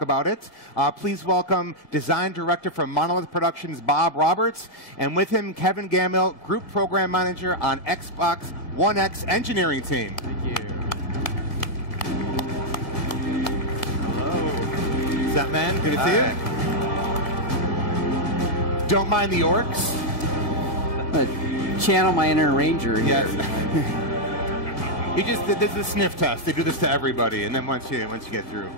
about it. Please welcome Design Director from Monolith Productions, Bob Roberts, and with him, Kevin Gammill, Group Program Manager on Xbox One X Engineering Team. Thank you. Hello. What's up, man? Good to see you. Don't mind the orcs. Channel my inner ranger here. Yes. This is a sniff test. They do this to everybody, and then once you get through.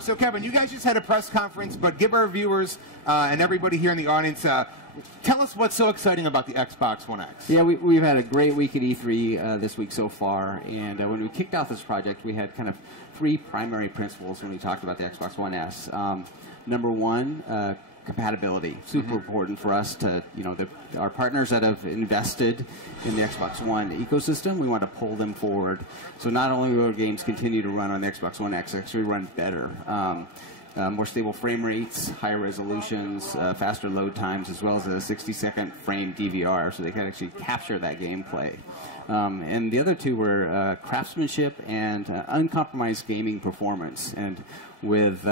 So, Kevin, you guys just had a press conference, but give our viewers and everybody here in the audience, tell us what's so exciting about the Xbox One X. Yeah, we've had a great week at E3 this week so far, and when we kicked off this project, we had kind of three primary principles when we talked about the Xbox One S. Number one, compatibility. Super important for us to, our partners that have invested in the Xbox One ecosystem, we want to pull them forward. So not only will our games continue to run on the Xbox One X, actually run better. More stable frame rates, higher resolutions, faster load times, as well as a 60-second frame DVR, so they can actually capture that gameplay. And the other two were craftsmanship and uncompromised gaming performance. And with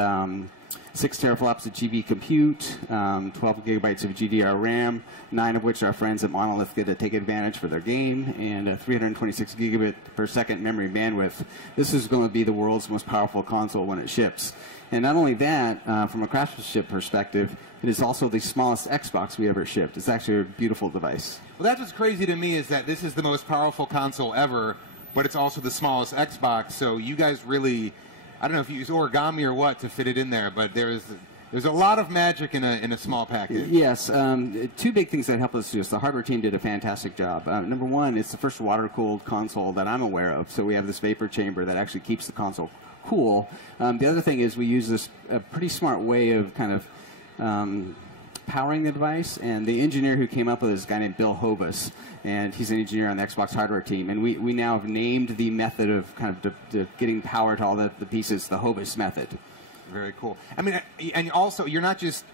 6 teraflops of GB compute, 12 gigabytes of GDR RAM, 9 of which our friends at Monolith get to take advantage for their game, and 326 gigabit per second memory bandwidth. This is going to be the world's most powerful console when it ships. And not only that, from a craftsmanship perspective, it is also the smallest Xbox we ever shipped. It's actually a beautiful device. Well, that's what's crazy to me, is that this is the most powerful console ever, but it's also the smallest Xbox, so you guys really, I don't know if you use origami or what to fit it in there, but there's a lot of magic in a small package. Yes. Two big things that helped us do this. The hardware team did a fantastic job. Number one, it's the first water-cooled console that I'm aware of, so we have this vapor chamber that actually keeps the console cool. The other thing is we use this pretty smart way of kind of powering the device, and the engineer who came up with this guy named Bill Hobus, and he's an engineer on the Xbox hardware team, and we now have named the method of kind of getting power to all the pieces the Hobus method. Very cool. I mean, and also you're not just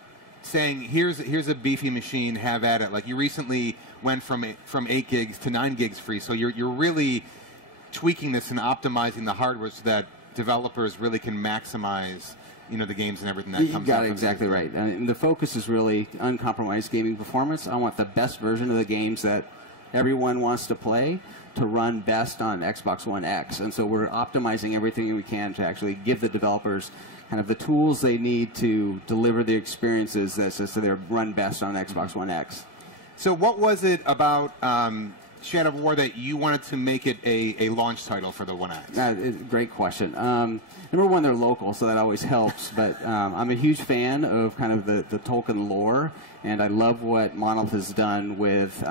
saying here's a beefy machine, have at it. Like, you recently went from 8 gigs to 9 gigs free, so you're really tweaking this and optimizing the hardware so that developers really can maximize the games and everything that comes out. You got it exactly right. And the focus is really uncompromised gaming performance. I want the best version of the games that everyone wants to play to run best on Xbox One X. And so we're optimizing everything we can to actually give the developers kind of the tools they need to deliver the experiences so they run best on Xbox One X. So what was it about Shadow of War that you wanted to make it a launch title for the One X? Great question. Number one, they're local, so that always helps. But I'm a huge fan of kind of the Tolkien lore, and I love what Monolith has done with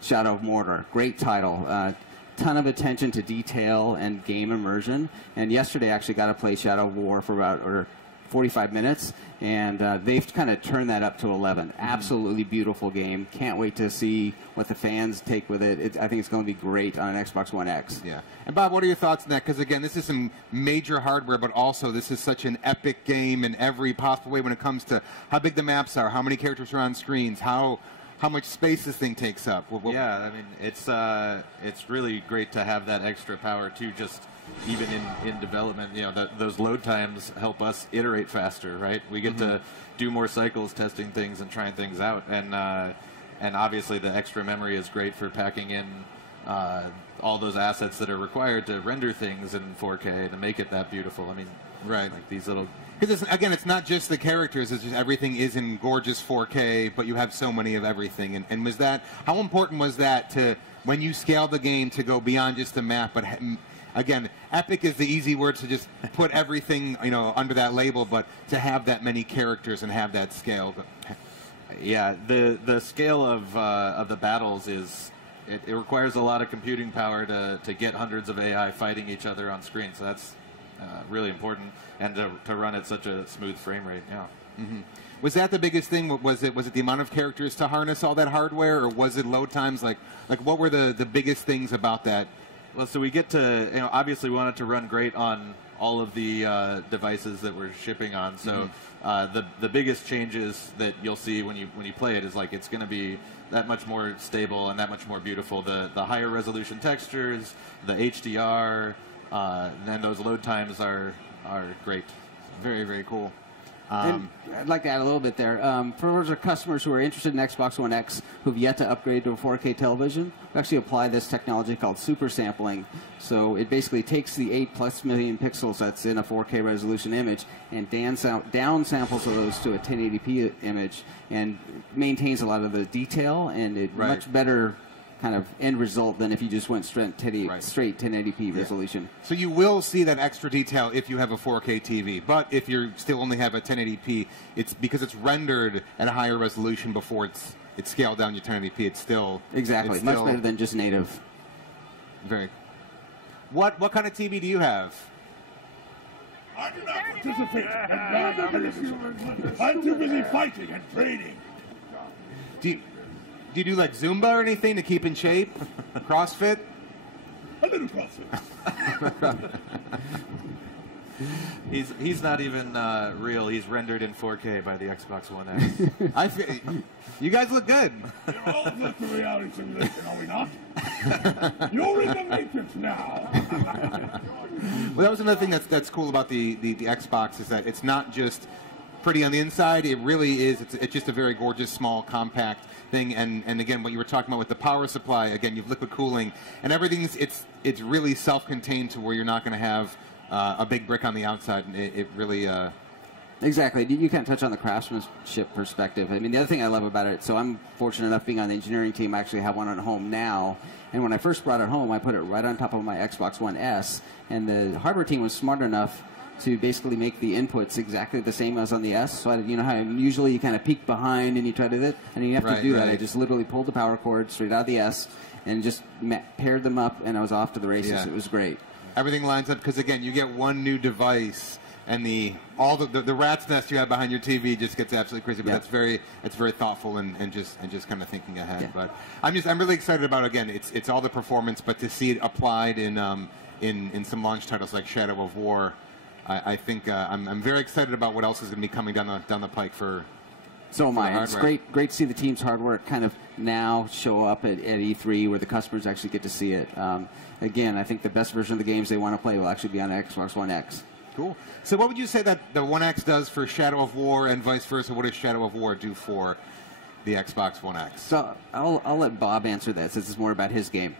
Shadow of Mordor. Great title. Ton of attention to detail and game immersion. And yesterday I actually got to play Shadow of War for about 45 minutes, and they've kind of turned that up to 11. Absolutely beautiful game. Can't wait to see what the fans take with it. I think it's going to be great on an Xbox One X. Yeah. And Bob, what are your thoughts on that? Because again, this is some major hardware, but also this is such an epic game in every possible way when it comes to how big the maps are, how many characters are on screens, how much space this thing takes up. Yeah, I mean, it's really great to have that extra power too, just even in development. Those load times help us iterate faster, right? We get to do more cycles testing things and trying things out, and obviously the extra memory is great for packing in all those assets that are required to render things in 4K to make it that beautiful. I mean, right, like these little. Because again, it's not just the characters; it's just everything is in gorgeous 4K, but you have so many of everything. And was that, how important was that to when you scaled the game to go beyond just the map? But again, epic is the easy word to just put everything under that label, but to have that many characters and have that scale. Yeah, the scale of the battles is. It requires a lot of computing power to get hundreds of AI fighting each other on screen, so that's really important, and to run at such a smooth frame rate. Yeah. Was that the biggest thing? Was it the amount of characters to harness all that hardware, or was it load times? Like what were the biggest things about that? Well, so we get to obviously we want it to run great on all of the devices that we're shipping on. So the biggest changes that you'll see when you play it is like it's going to be that much more stable and that much more beautiful. The higher resolution textures, the HDR, and those load times are great. Very, very cool. And I'd like to add a little bit there. For those customers who are interested in Xbox One X who've yet to upgrade to a 4K television, we actually apply this technology called super sampling. So it basically takes the 8+ million pixels that's in a 4K resolution image and down samples of those to a 1080p image and maintains a lot of the detail and a much better kind of end result than if you just went straight 1080p resolution. So you will see that extra detail if you have a 4K TV, but if you still only have a 1080p, it's because it's rendered at a higher resolution before it's scaled down to 1080p. It's still much better than just native. Very. What kind of TV do you have? I do not participate in television. I'm too busy fighting and trading. Do you do like Zumba or anything to keep in shape? CrossFit? A little CrossFit. He's not even real. He's rendered in 4K by the Xbox One X. You guys look good. You're all close to reality simulation, are we not? You're in the Matrix now. Well, that was another thing that's cool about the Xbox is that it's not just pretty on the inside. It really is. It's just a very gorgeous, small, compact thing. And again, what you were talking about with the power supply, again, you've liquid cooling, and everything's it's really self-contained to where you're not going to have a big brick on the outside. And it really. Exactly. You kind of touch on the craftsmanship perspective. I mean, the other thing I love about it, so I'm fortunate enough being on the engineering team, I actually have one at home now. And when I first brought it home, I put it right on top of my Xbox One S. And the hardware team was smart enough to basically make the inputs exactly the same as on the S. So you know how usually you kind of peek behind and you try to do it, and you have to do that. I just literally pulled the power cord straight out of the S and just paired them up, and I was off to the races. Yeah. It was great. Everything lines up because again, you get one new device, and the rat's nest you have behind your TV just gets absolutely crazy. But it's very thoughtful and just kind of thinking ahead. Yeah. But I'm really excited about again. It's all the performance, but to see it applied in some launch titles like Shadow of War. I think I'm very excited about what else is going to be coming down the pike for. So am I. It's great to see the team's hard work kind of now show up at E3 where the customers actually get to see it. Again, I think the best version of the games they want to play will actually be on Xbox One X. Cool. So what would you say that the One X does for Shadow of War and vice versa? What does Shadow of War do for the Xbox One X? So I'll let Bob answer that since it's more about his game.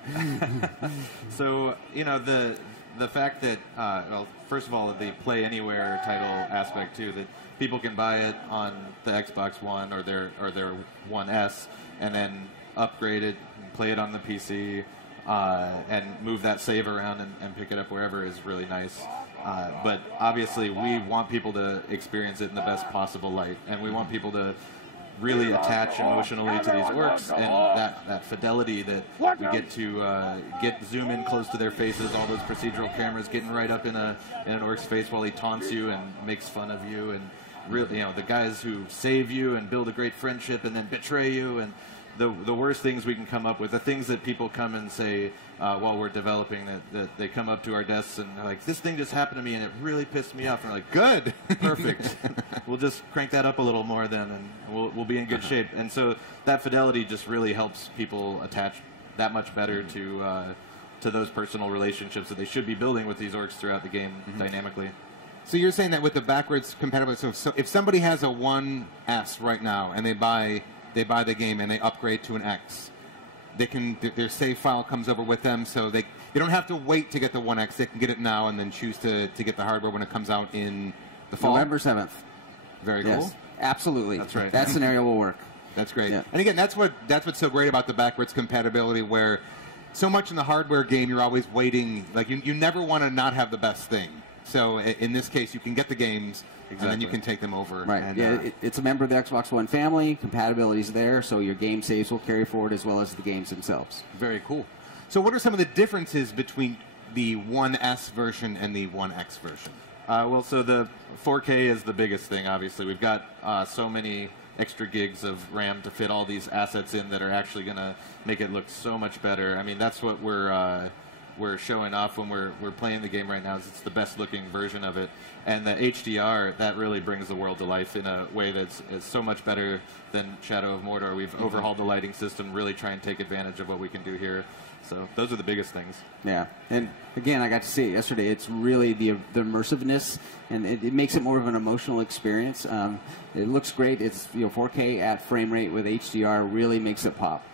So, you know, the fact that, well, first of all, the Play Anywhere title aspect too, that people can buy it on the Xbox One or their One S and then upgrade it, and play it on the PC, and move that save around and pick it up wherever is really nice. But obviously, we want people to experience it in the best possible light, and we want people to really attach emotionally to these orcs, and that fidelity that we get to zoom in close to their faces, all those procedural cameras getting right up in an orc's face while he taunts you and makes fun of you, and really, you know, the guys who save you and build a great friendship and then betray you, and the worst things we can come up with, the things that people come and say while we're developing, that they come up to our desks and they're like, this thing just happened to me and it really pissed me off. And we're like, good, perfect. We'll just crank that up a little more then and we'll be in good shape. And so that fidelity just really helps people attach that much better to those personal relationships that they should be building with these orcs throughout the game dynamically. So you're saying that with the backwards compatibility, so if somebody has a One S right now and they buy the game and they upgrade to an X, their save file comes over with them, so they don't have to wait to get the One X. They can get it now and then choose to get the hardware when it comes out in the fall. November 7th. Very cool. Yes, absolutely. That's right. That scenario will work. That's great. Yeah. And again, that's what's so great about the backwards compatibility, where so much in the hardware game you're always waiting. Like you never want to not have the best thing. So in this case, you can get the games. Exactly. And then you can take them over. Right. And, it's a member of the Xbox One family. Compatibility's there, so your game saves will carry forward as well as the games themselves. Very cool. So what are some of the differences between the One S version and the One X version? Well, so the 4K is the biggest thing, obviously. We've got so many extra gigs of RAM to fit all these assets in that are actually going to make it look so much better. I mean, that's what we're we're showing off when we're playing the game right now is it's the best looking version of it, and the HDR that really brings the world to life in a way that's is so much better than Shadow of Mordor. We've overhauled the lighting system, really try and take advantage of what we can do here. So those are the biggest things. Yeah, and again, I got to see it yesterday. It's really the immersiveness, and it makes it more of an emotional experience. It looks great. It's 4K at frame rate with HDR really makes it pop.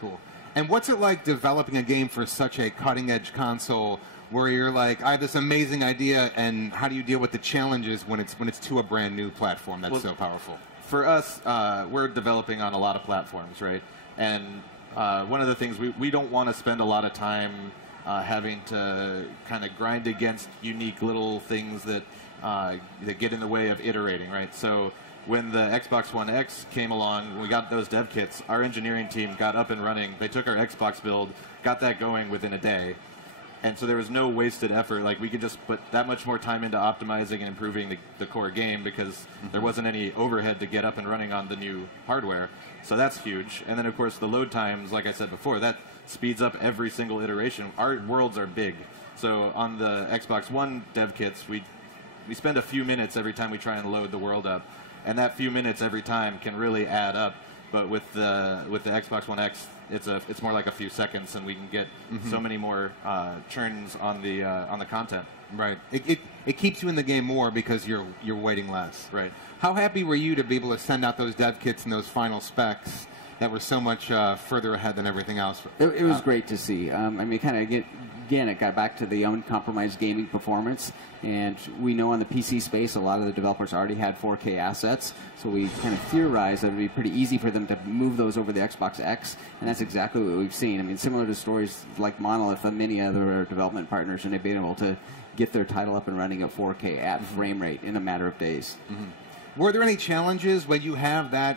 Cool. And what's it like developing a game for such a cutting-edge console, where you're like, I have this amazing idea, and how do you deal with the challenges when it's to a brand new platform that's so powerful? For us, we're developing on a lot of platforms, right? And one of the things we don't want to spend a lot of time having to kind of grind against unique little things that get in the way of iterating, right? So when the Xbox One X came along, when we got those dev kits, our engineering team got up and running. They took our Xbox build, got that going within a day. And so there was no wasted effort. Like, we could just put that much more time into optimizing and improving the core game because there wasn't any overhead to get up and running on the new hardware. So that's huge. And then, of course, the load times, like I said before, that speeds up every single iteration. Our worlds are big. So on the Xbox One dev kits, we spend a few minutes every time we try and load the world up. And that few minutes every time can really add up. But with the Xbox One X, it's more like a few seconds, and we can get so many more churns on the content. Right. It keeps you in the game more because you're waiting less. Right. How happy were you to be able to send out those dev kits and those final specs that were so much further ahead than everything else? It was great to see. I mean, kind of again, it got back to the uncompromised gaming performance, and we know in the PC space a lot of the developers already had 4K assets, so we kind of theorized that it would be pretty easy for them to move those over the Xbox X, and that's exactly what we've seen. I mean, similar to stories like Monolith and many other development partners, and they've been able to get their title up and running at 4K at frame rate in a matter of days. Were there any challenges when you have that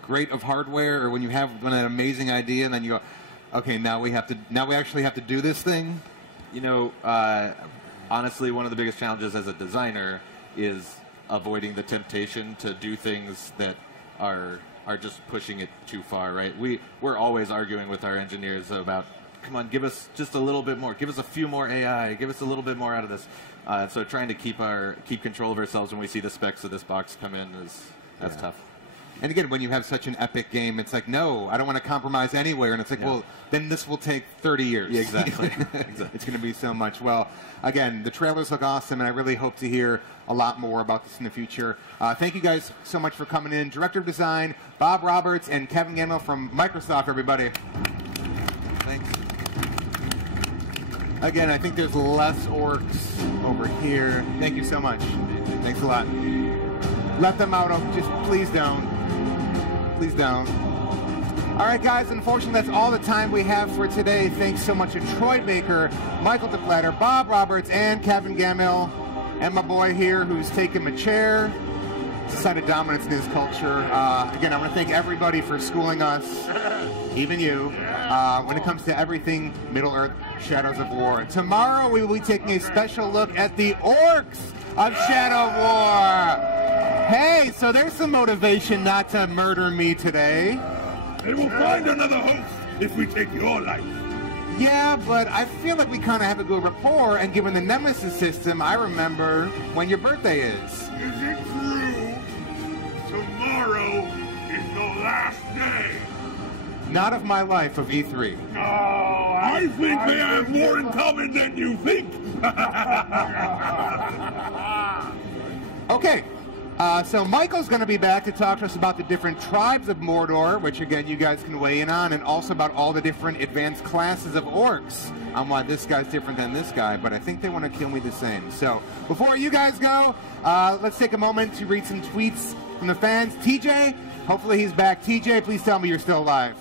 great of hardware, or when you have an amazing idea and then you go, okay, now we actually have to do this thing? You know, honestly, one of the biggest challenges as a designer is avoiding the temptation to do things that are just pushing it too far, right? We're always arguing with our engineers about, come on, give us just a little bit more, give us a few more AI, give us a little bit more out of this. So trying to keep control of ourselves when we see the specs of this box come in that's tough. And again, when you have such an epic game, it's like, no, I don't want to compromise anywhere. And it's like, well, then this will take 30 years. Yeah, exactly. It's going to be so much. Well, again, the trailers look awesome, and I really hope to hear a lot more about this in the future. Thank you guys so much for coming in. Director of Design, Bob Roberts, and Kevin Gammill from Microsoft, everybody. Thanks. Again, I think there's less orcs over here. Thank you so much. Thanks a lot. Let them out. Just please don't. Please don't. All right, guys, unfortunately, that's all the time we have for today. Thanks so much to Troy Baker, Michael DePlatter, Bob Roberts, and Kevin Gammill, and my boy here who's taken a chair. Decided dominance in his culture. Again, I want to thank everybody for schooling us, even you, when it comes to everything Middle-earth Shadows of War. Tomorrow, we will be taking a special look at the orcs of Shadow of War. Hey, so there's some motivation not to murder me today. They will find another host if we take your life. Yeah, but I feel like we kind of have a good rapport, and given the Nemesis system, I remember when your birthday is. Is it true? Tomorrow is the last day. Not of my life, of E3. Oh, I think they have more in common than you think. Okay. So Michael's going to be back to talk to us about the different tribes of Mordor, which again you guys can weigh in on, and also about all the different advanced classes of orcs, on why this guy's different than this guy, but I think they want to kill me the same. So before you guys go, let's take a moment to read some tweets from the fans. TJ, hopefully he's back. TJ, please tell me you're still alive.